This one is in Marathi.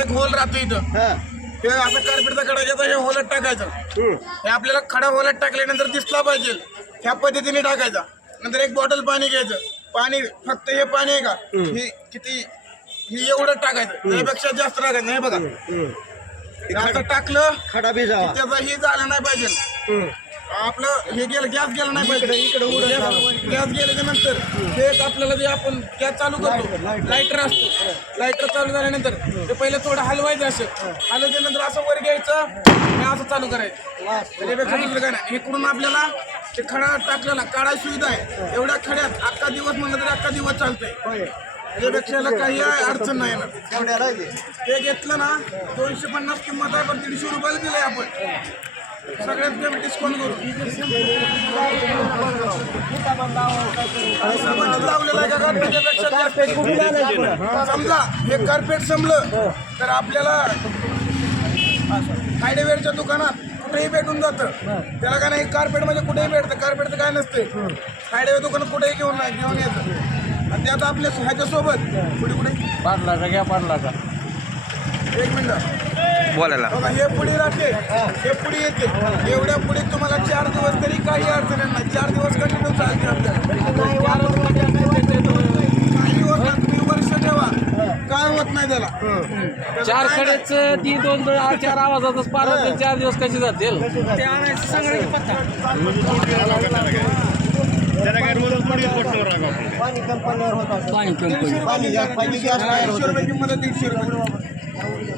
एक होल राहतो इथं. हा. हे असं कार्पेटचा खडा घ्यायचा हे होलत टाकायचं. हम्म. हे आपल्याला खडा होलत टाकल्यानंतर दिसला पाहिजे. ह्या पद्धतीने टाकायचा. नंतर एक बॉटल पाणी घ्यायचं. पाणी फक्त हे पाणी आहे का? हे किती हे एवढं टाकायचं. त्यापेक्षा जास्त टाकायचं. नाही बघा. हम्म. हे असं टाकलं खडा भिजावा. त्याचा हे झालं नाही पाहिजे. हम्म. आपलं हे गेलं गॅस गेलं नाही पाहिजे. इकडे. गॅस गेल्याच्यानंतर हे एक आपल्याला जे आपण गॅस चालू करतो लाईटर. असतो. लाईटर चालू झाल्यानंतर ते पहिले थोडं हलवायचं असं. हलवल्याच्या नंतर असं वर घ्यायचं आणि असं चालू करायचं. त्याच्यापेक्षा दुसरं काय नाही. इकडून आपल्याला ते खडा टाकलेला काढाय सुविधा आहे. एवढ्या खड्यात अख्खा दिवस म्हणलं तरी अख्खा दिवस चालतंय. त्याच्यापेक्षा काही अडचण नाही येणार. ते घेतलं ना दोनशे पन्नास किंमत आहे पण दीडशे रुपयाला दिलंय आपण. सगळ्यात कमी डिस्काउंट करू. असं लावलेलं आहे का का त्याच्यापेक्षा जास्त? कुठून आणायचं पुन्हा? समजा हे कार्पेट संपलं तर आपल्याला हायडेवेअरच्या दुकानात कुठेही भेटून जातं. त्याला काय नाही कार्पेट म्हणजे कुठेही भेटतं. कार्पेटचं काय नसते. हायडेवे दुकानात कुठेही घेऊन नाही घेऊन येतं. आणि त्यात आपल्या ह्याच्यासोबत कुठे कुठे? पाडलाचा घ्या पाडलाचा एक मिनिट. बोलायला. हे पुढे राहते. हे पुढे येते. एवढ्या पुढे तुम्हाला चार दिवस तरी काही अडचण येणार नाही. चार दिवस कंटिन्यू चालते आपल्याला. काही होत नाही. तुम्ही वर्ष ठेवा. काय होत नाही त्याला. चार. कडेच ती दोन चार आवाजातच पार होते. चार दिवस कसे जातील? ते आणायचं सगळं पत्ता. पाणी कंपनीवर होत. पाणी कंपनी पाणी किंमत रुपये